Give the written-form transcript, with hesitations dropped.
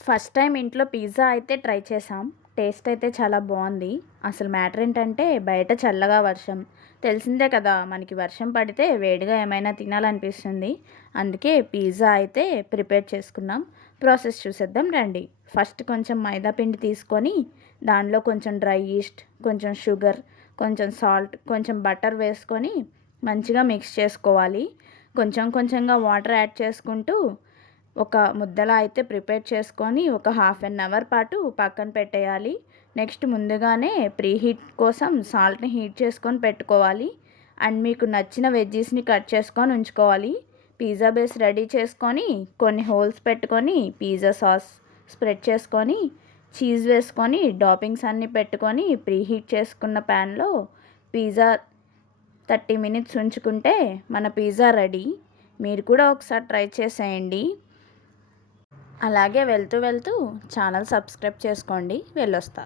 First time ఇంట్లో pizza అయితే try చేసాం. టేస్ట్ అయితే చాలా బావుంది. అసలు మ్యాటర్ ఏంటంటే బయట చల్లగా వర్షం. తెలిసిందే కదా! మనకి వర్షం పడితే వేడిగా ఏమైనా తినాలనిపిస్తుంది. అందుకే పిజ్జా అయితే ప్రిపేర్ చేసుకున్నాం. ప్రాసెస్ చూసేద్దాం రండి. ఫస్ట్ కొంచెం మైదా పిండి తీసుకొని దానిలో కొంచెం డ్రై ఈస్ట్, కొంచెం షుగర్, కొంచెం సాల్ట్, కొంచెం బటర్ వేసుకొని మంచిగా మిక్స్ చేసుకోవాలి. కొంచెం కొంచెంగా వాటర్ యాడ్ చేసుకుంటూ ఒక ముద్దలా అయితే ప్రిపేర్ చేసుకొని ఒక హాఫ్ అన్ అవర్ పాటు పక్కన పెట్టేయాలి. నెక్స్ట్ ముందుగానే ప్రీ హీట్ కోసం సాల్ట్ని హీట్ చేసుకొని పెట్టుకోవాలి. అండ్ మీకు నచ్చిన వెజ్జీస్ని కట్ చేసుకొని ఉంచుకోవాలి. పిజ్జా బేస్ రెడీ చేసుకొని కొన్ని హోల్స్ పెట్టుకొని పిజ్జా సాస్ స్ప్రెడ్ చేసుకొని చీజ్ వేసుకొని టాపింగ్స్ అన్నీ పెట్టుకొని ప్రీ హీట్ చేసుకున్న ప్యాన్లో పిజ్జా 30 మినిట్స్ ఉంచుకుంటే మన పిజ్జా రెడీ. మీరు కూడా ఒకసారి ట్రై చేసేయండి. అలాగే వెళ్తూ వెళ్తూ ఛానల్ సబ్స్క్రైబ్ చేసుకోండి. వెళ్ళొస్తా.